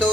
2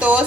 2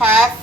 ½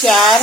4